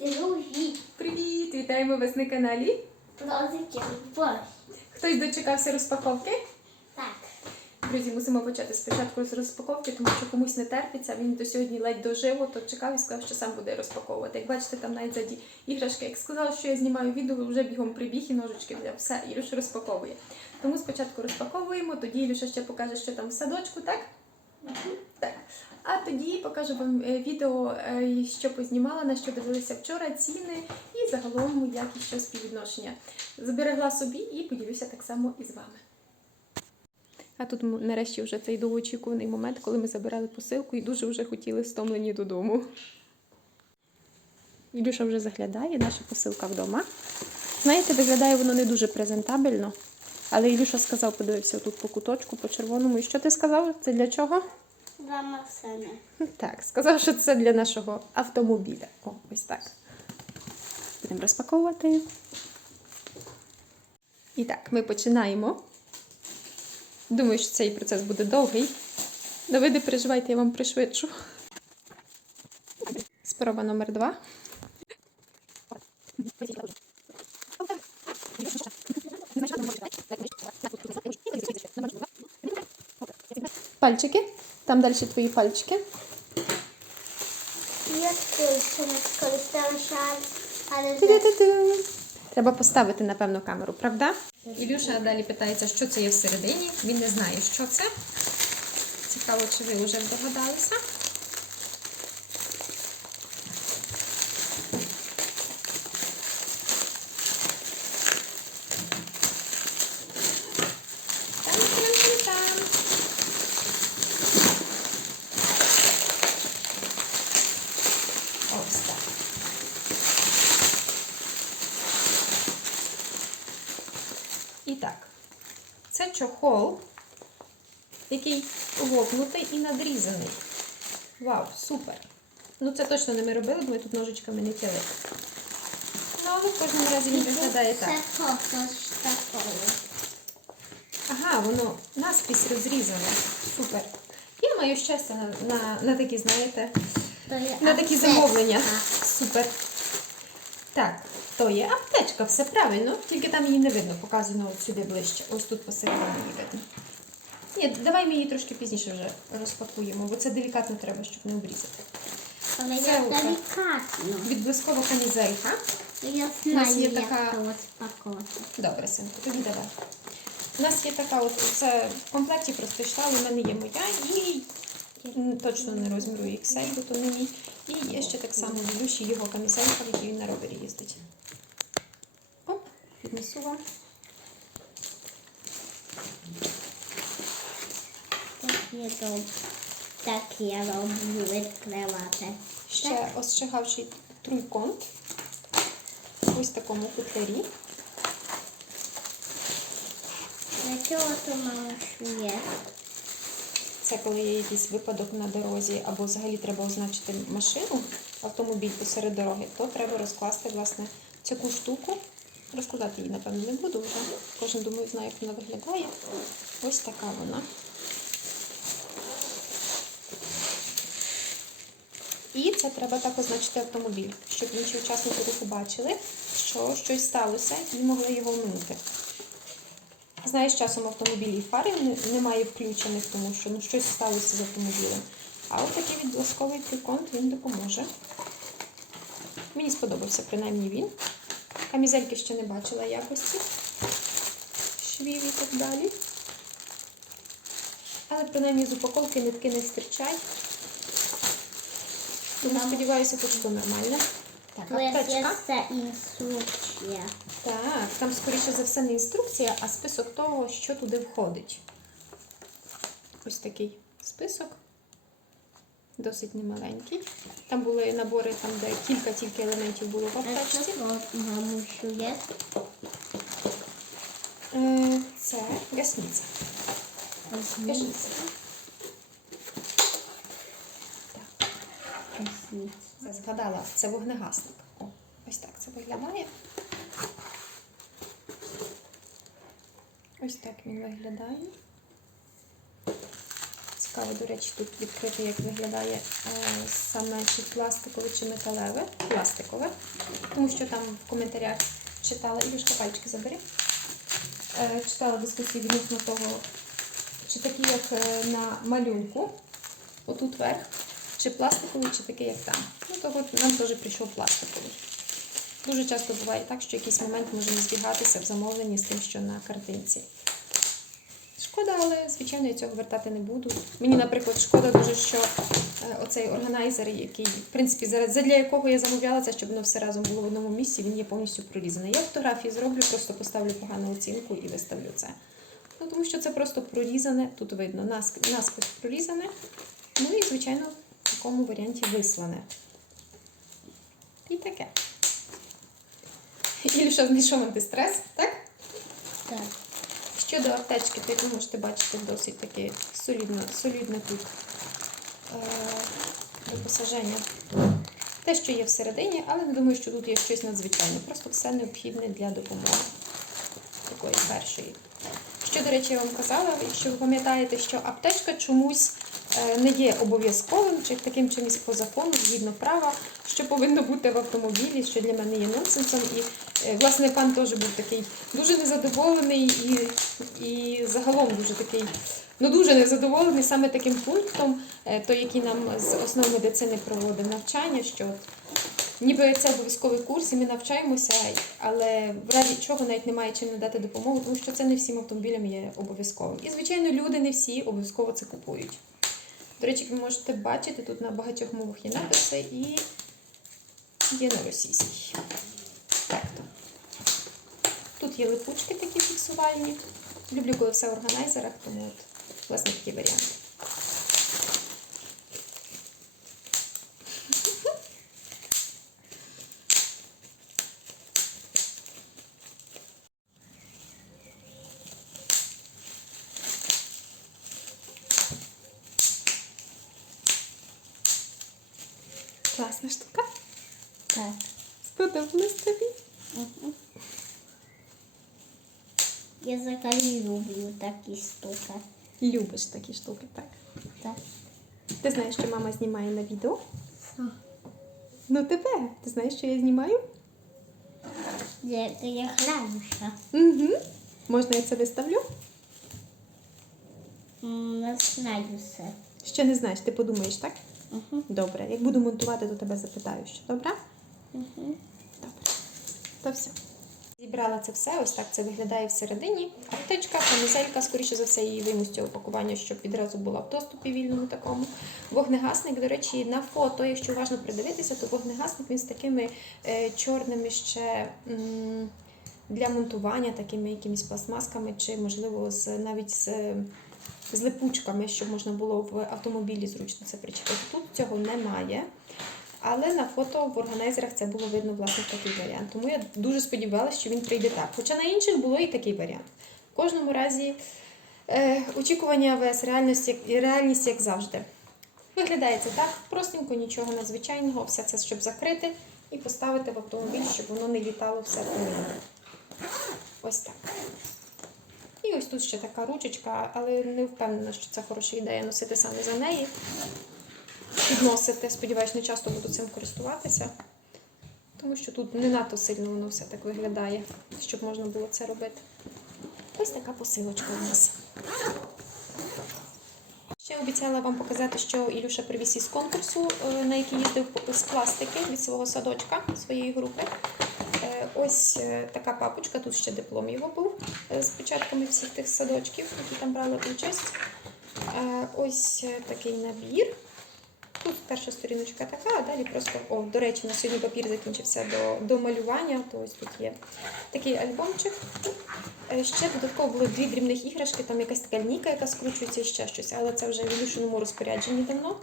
друзі, Привіт! Вітаємо вас на каналі. прозики. Хтось дочекався розпаковки? Так, Друзі, мусимо почати спочатку з розпаковки, тому що комусь не терпиться. Він до сьогодні ледь дожив, то чекав і сказав, що сам буде розпаковувати. Як бачите, там навіть ззаді іграшки. Як сказав, що я знімаю відео, вже бігом прибіг і ножички взяв. Все, Ілюша розпаковує. Тому спочатку розпаковуємо, тоді Ілюша ще покаже, що там в садочку, так? Так. А тоді покажу вам е, відео, е, що познімала, на що дивилися вчора, ціни і загалом як і що співвідношення. Зберегла собі і поділюся так само із вами. А тут нарешті вже цей довгоочікуваний момент, коли ми забирали посилку і дуже вже хотіли стомлені додому. Ілюша вже заглядає, наша посилка вдома. Знаєте, виглядає воно не дуже презентабельно. Але Ілюша сказав, подивився тут по куточку, по червоному. І що ти сказав? Це для чого? За Марсена. Так, сказав, що це для нашого автомобіля. О, ось так. Будемо розпаковувати. І так, ми починаємо. Думаю, що цей процес буде довгий. Но ви не переживайте, я вам пришвидшу. Спроба номер два. Пальчики. Там далі твої пальчики. Треба поставити, напевно, камеру, правда? Ілюша далі питається, що це є всередині. Він не знає, що це. Цікаво, чи ви вже здогадалися. Там-там-там-там. Ось так. І так, це чохол, який вогнутий і надрізаний. Вау, супер! Ну, це точно не ми робили, бо ми тут ножичками не тяли. Ну, але в кожному разі він виглядає так. Ага, воно наскрізь розрізане. Супер. Я маю щастя на, на, на такі, знаєте, на такі замовлення. Супер. Так, то є аптечка, все правильно, тільки там її не видно, показано от сюди ближче. Ось тут посередині її видно. Ні, давай ми її трошки пізніше вже розпакуємо, бо це делікатно треба, щоб не обрізати. Але Це я делікатно. Відблискова камізелька. Я знаю, як така- це розпакувати. Добре, синку, тоді давай. У нас є така, от це в комплекті просто йшла, у мене є моя і точно не розміру XL, бо то мій. І є ще так само в його камізелька, в якій він на ровері їздить. Піднесу вам. Так я роблю. Так я роблю відкривати. Ще остригавший труйконт. Ось в такому футлярі. Для чого то мало що є? Це коли є якийсь випадок на дорозі, або взагалі треба означити машину, автомобіль посеред дороги, то треба розкласти власне цю штуку. Розкладати її, напевно, не буду вже. Кожен думаю, знає, як вона виглядає. Ось така вона. І це треба так означити автомобіль, щоб інші учасники руху бачили, що щось сталося і могли його вминути. Знаєш, часом автомобілі фари немає включених, тому що ну, щось сталося з автомобілем. А от такий відблисковий триконт він допоможе. Мені сподобався, принаймні він. Камізельки ще не бачила якості, швів і так далі. Але принаймні з упаковки нитки не стирчать. Тому сподіваюся, хоч то нормально. Так, аптечка. це інструкція. Так, там скоріше за все не інструкція, а список того, що туди входить. Ось такий список. Досить немаленький. Там були набори, там, де кілька тільки елементів було в А аптечці. Е, Це. Гасниця. Так, це згадала, це вогнегасник. Ось так це виглядає. Ось так він виглядає. Цікаво, до речі, тут відкрити, як виглядає е, саме чи пластикове, чи металеве. Пластикове. Тому що там в коментарях читала, Ілюшка, пальчики забери. Е, читала дискусії відносно того, чи такі, як е, на малюнку, отут верх, чи пластиковий, чи такий, як там. Ну, того нам теж прийшов пластиковий. Дуже часто буває так, що якийсь момент може не збігатися в замовленні з тим, що на картинці. Шкода, але звичайно я цього вертати не буду. Мені, наприклад, шкода дуже, що е, оцей органайзер, який, в принципі, задля якого я замовляла це, щоб воно все разом було в одному місці, він є повністю прорізаний. Я фотографії зроблю, просто поставлю погану оцінку і виставлю це. Ну, тому що це просто прорізане, тут видно, наск- насквозь прорізане. Ну і, звичайно, в такому варіанті вислане. І таке. Ілюша знайшов антистрес, так? Так. Щодо аптечки, то як ви можете бачити, досить таке солідне, солідне тут е, до посаження. Те, що є всередині, але не думаю, що тут є щось надзвичайне. Просто все необхідне для допомоги такої першої. Що, до речі, я вам казала, якщо ви пам'ятаєте, що аптечка чомусь е, не є обов'язковим чи таким чимось по закону, згідно права, що повинно бути в автомобілі, що для мене є нонсенсом. І, е, власне, пан теж був такий дуже незадоволений і, і загалом дуже такий, ну дуже незадоволений саме таким пунктом, е, той, який нам з основ медицини проводив навчання, що Ніби це обов'язковий курс, і ми навчаємося, але в разі чого навіть немає чим надати допомогу, тому що це не всім автомобілям є обов'язковим. І, звичайно, люди не всі обов'язково це купують. До речі, ви можете бачити, тут на багатьох мовах є написи і є. Так то. Тут є липучки такі фіксувальні. Люблю, коли все в органайзерах, тому от, власне, такий варіант. Сподобалось тобі? Я взагалі люблю такі штуки. Любиш такі штуки, так. Так. Ти знаєш, що мама знімає на відео? А, Ну тебе. Ти знаєш, що я знімаю? Я, я граюся. Угу. Можна я це виставлю? Не знаю все. Ще не знаєш, ти подумаєш, так? Угу. Добре. Як буду монтувати, то тебе запитаю, що добре? Угу. То все. Зібрала це все, ось так це виглядає всередині. Аптечка, камізелька, скоріше за все, її вийму з цього пакування, щоб відразу була в доступі вільному такому. Вогнегасник, до речі, на фото, якщо уважно придивитися, то вогнегасник він з такими е, чорними ще м, для монтування, такими якимись пластмасками, чи, можливо, з, навіть з, з липучками, щоб можна було в автомобілі зручно це причепити. Тут цього немає. Але на фото в органайзерах це було видно власне такий варіант. Тому я дуже сподівалася, що він прийде так. Хоча на інших було і такий варіант. В кожному разі е, очікування ВС реальність, реальність, як завжди. Виглядає це так, простенько, нічого надзвичайного, все це щоб закрити і поставити в автомобіль, щоб воно не літало все по ньому. Ось так. І ось тут ще така ручечка, але не впевнена, що це хороша ідея носити саме за неї підносити. Сподіваюсь, не часто буду цим користуватися, тому що тут не надто сильно воно все так виглядає, щоб можна було це робити. Ось така посилочка у нас. Ще обіцяла вам показати, що Ілюша привіз із конкурсу, е, на який їздив з пластики від свого садочка, своєї групи. Е, Ось е, така папочка, тут ще диплом його був з печатками всіх тих садочків, які там брали участь. Ось такий набір. Тут перша сторіночка така, а далі просто, о, до речі, на сьогодні папір закінчився до, до малювання, то ось тут є такий альбомчик. Е, Ще додатково були дві дрібних іграшки, там якась така лінійка, яка скручується і ще щось, але це вже в Ілюшиному розпорядженні давно.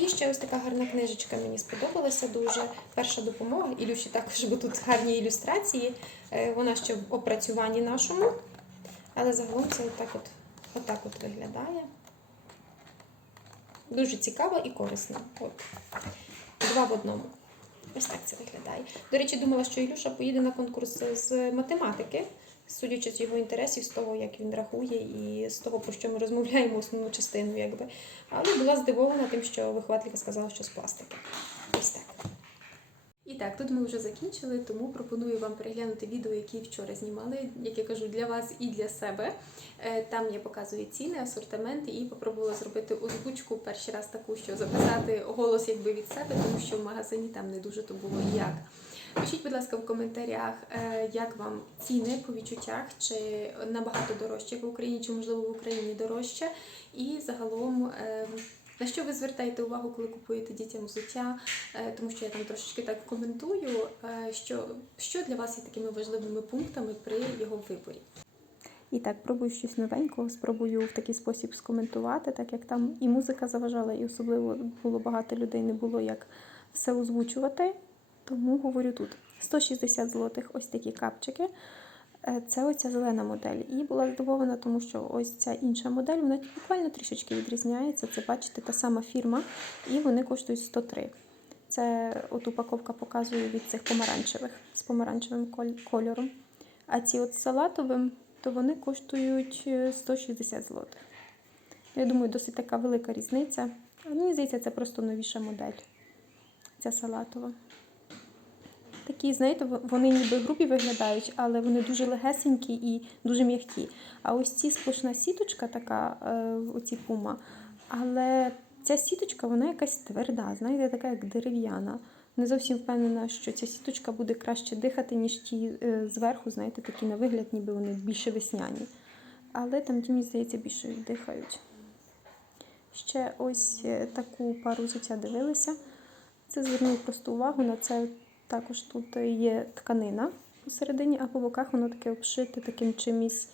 І ще ось така гарна книжечка мені сподобалася дуже. Перша допомога. Ілюші також, бо тут гарні ілюстрації. Е, Вона ще в опрацюванні нашому. Але загалом це отак от, отак от виглядає. Дуже цікаво і корисно. От. Два в одному. Ось так це виглядає. До речі, думала, що Ілюша поїде на конкурс з математики. судячи з його інтересів, з того, як він рахує, і з того, про що ми розмовляємо основну частину, якби. Але була здивована тим, що вихователька сказала, що з пластики. Ось так. І так, тут ми вже закінчили, тому пропоную вам переглянути відео, які вчора знімали, як я кажу, для вас і для себе. Е, Там я показую ціни, асортименти і попробувала зробити озвучку перший раз таку, що записати голос якби від себе, тому що в магазині там не дуже то було як. Пишіть, будь ласка, в коментарях, е, як вам ціни по відчуттях, чи набагато дорожче в Україні, чи можливо в Україні дорожче. І загалом, е, на що ви звертаєте увагу, коли купуєте дітям взуття, Е, тому що я там трошечки так коментую, е, що, що для вас є такими важливими пунктами при його виборі. І так, пробую щось новенького, спробую в такий спосіб скоментувати, так як там і музика заважала, і особливо було багато людей, не було як все озвучувати. Тому говорю тут 160 злотих ось такі капчики. Е, Це оця зелена модель. І була здивована, тому що ось ця інша модель, вона буквально трішечки відрізняється. Це, бачите, та сама фірма, і вони коштують 103. Це от упаковка показує від цих помаранчевих з помаранчевим кольором. А ці от з салатовим, то вони коштують е, 160 злотих. Я думаю, досить така велика різниця. Мені здається, це просто новіша модель. Ця салатова. Такі, знаєте, вони ніби грубі виглядають, але вони дуже легесенькі і дуже м'які. А ось ці сплошна сіточка така, е, оці пума, але ця сіточка, вона якась тверда, знаєте, така як дерев'яна. Не зовсім впевнена, що ця сіточка буде краще дихати, ніж ті е, зверху, знаєте, такі на вигляд, ніби вони більше весняні. Але там ті, мені здається, більше дихають. Ще ось е, таку пару взуття дивилися. Це звернули просто увагу на це. Також тут є тканина посередині, а по боках воно таке обшите таким чимось.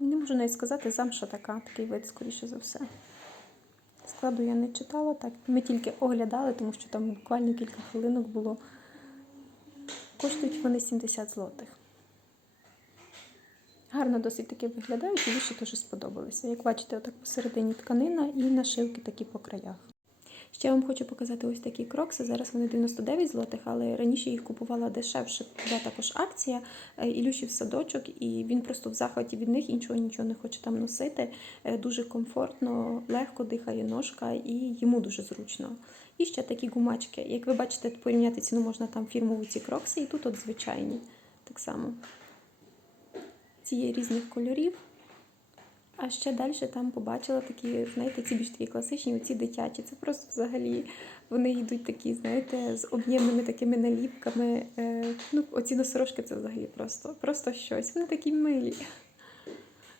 Не можу навіть сказати, замша така, такий вид, скоріше за все. Складу я не читала, так. Ми тільки оглядали, тому що там буквально кілька хвилинок було. Коштують вони 70 злотих. Гарно досить таки виглядають і більше теж сподобалися. Як бачите, отак посередині тканина і нашивки такі по краях. Ще вам хочу показати ось такі крокси. Зараз вони 99 злотих, але раніше їх купувала дешевше. Була також акція е, Ілюші в садочок, і він просто в захваті від них іншого нічого не хоче там носити. Е, Дуже комфортно, легко дихає ножка і йому дуже зручно. І ще такі гумачки. Як ви бачите, порівняти ціну можна там фірмові ці крокси, і тут от звичайні. Так само. Ці є різних кольорів. А ще далі там побачила такі, знаєте, ці більш такі класичні, оці дитячі. Це просто взагалі вони йдуть такі, знаєте, з об'ємними такими наліпками. Е, ну, оці носорожки це взагалі просто, просто щось. Вони такі милі.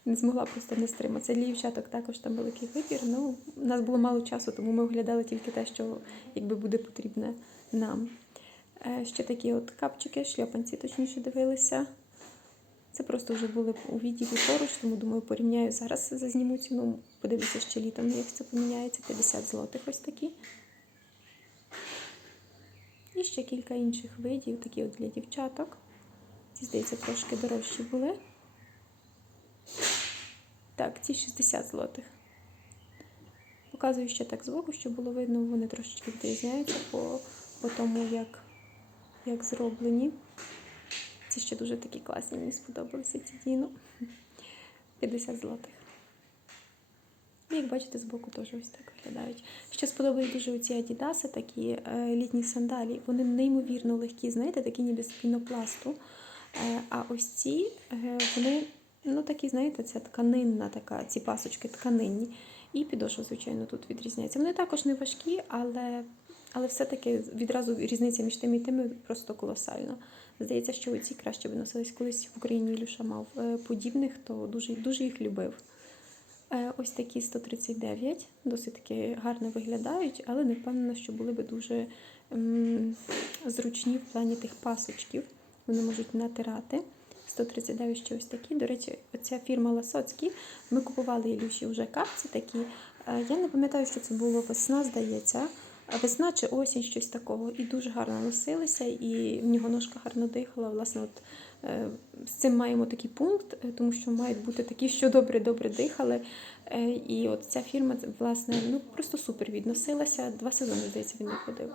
Не змогла просто не стриматися. Для дівчаток також там великий вибір. Ну, у нас було мало часу, тому ми оглядали тільки те, що якби буде потрібне нам. Е, ще такі от капчики, шльопанці, точніше дивилися. Це просто вже були у відділі поруч, тому думаю, порівняю зараз зазніму ціну. Подивлюся ще літом, як це поміняється. 50 злотих ось такі. І ще кілька інших видів, такі от для дівчаток. Ці, здається, трошки дорожчі були. Так, ці 60 злотих. Показую ще так збоку, щоб було видно, вони трошечки відрізняються по, по тому, як, як зроблені. Ці ще дуже такі класні, мені сподобалися ці діно. 50 злотих. І як бачите, збоку теж ось так виглядають. Ще сподобались дуже оці адідаси, такі е, літні сандалі. Вони неймовірно легкі, знаєте, такі ніби з пінопласту. Е, а ось ці, е, вони, ну такі, знаєте, ця тканинна така, ці пасочки тканинні. І підошва, звичайно, тут відрізняється. Вони також не важкі, але, але все-таки відразу різниця між тими і тими просто колосальна. Здається, що оці краще виносились колись в Україні Ілюша мав е, подібних, то дуже, дуже їх любив. Е, Ось такі 139, досить таки гарно виглядають, але не впевнена, що були би дуже ем, зручні в плані тих пасочків. Вони можуть натирати. 139 ще ось такі. До речі, оця фірма Ласоцький. Ми купували Ілюші вже капці такі. Е, Я не пам'ятаю, що це було весна, здається. Весна чи осінь щось такого. І дуже гарно носилися, і в нього ножка гарно дихала. Власне, от е, з цим маємо такий пункт, е, тому що мають бути такі, що добре-добре дихали. Е, І от ця фірма, власне, ну просто супер відносилася. Два сезони, здається, він не ходив.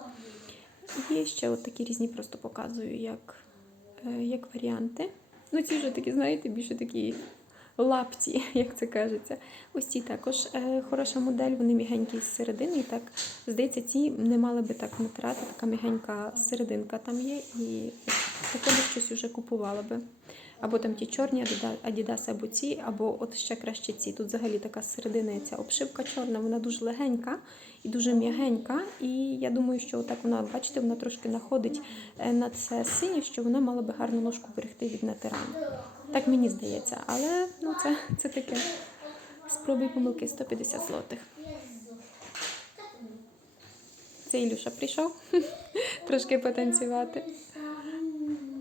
І ще от такі різні просто показую, як, як варіанти. Ну, ці вже такі, знаєте, більше такі лапті, як це кажеться. Ось ці також е, хороша модель, вони мігенькі з середини. І так, здається, ці не мали би так натирати, така мігенька серединка там є. І таке би щось вже купувала би. Або там ті чорні Adidas, або ці, або от ще краще ці. Тут взагалі така середина, ця обшивка чорна, вона дуже легенька і дуже м'ягенька. І я думаю, що отак вона, бачите, вона трошки находить е, на це синє, що вона мала би гарну ножку берегти від натирання. Так мені здається, але ну це, це таке. Спробуй помилки 150 злотих. Це Ілюша прийшов трошки потанцювати.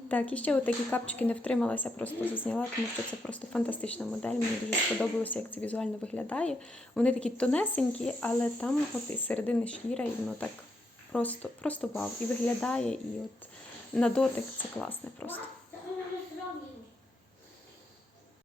Так, і ще от такі капчики не втрималася, просто зазняла, тому що це просто фантастична модель. Мені дуже сподобалося, як це візуально виглядає. Вони такі тонесенькі, але там от із середини шкіра, і воно так просто, просто вау. І виглядає, і от на дотик це класне просто.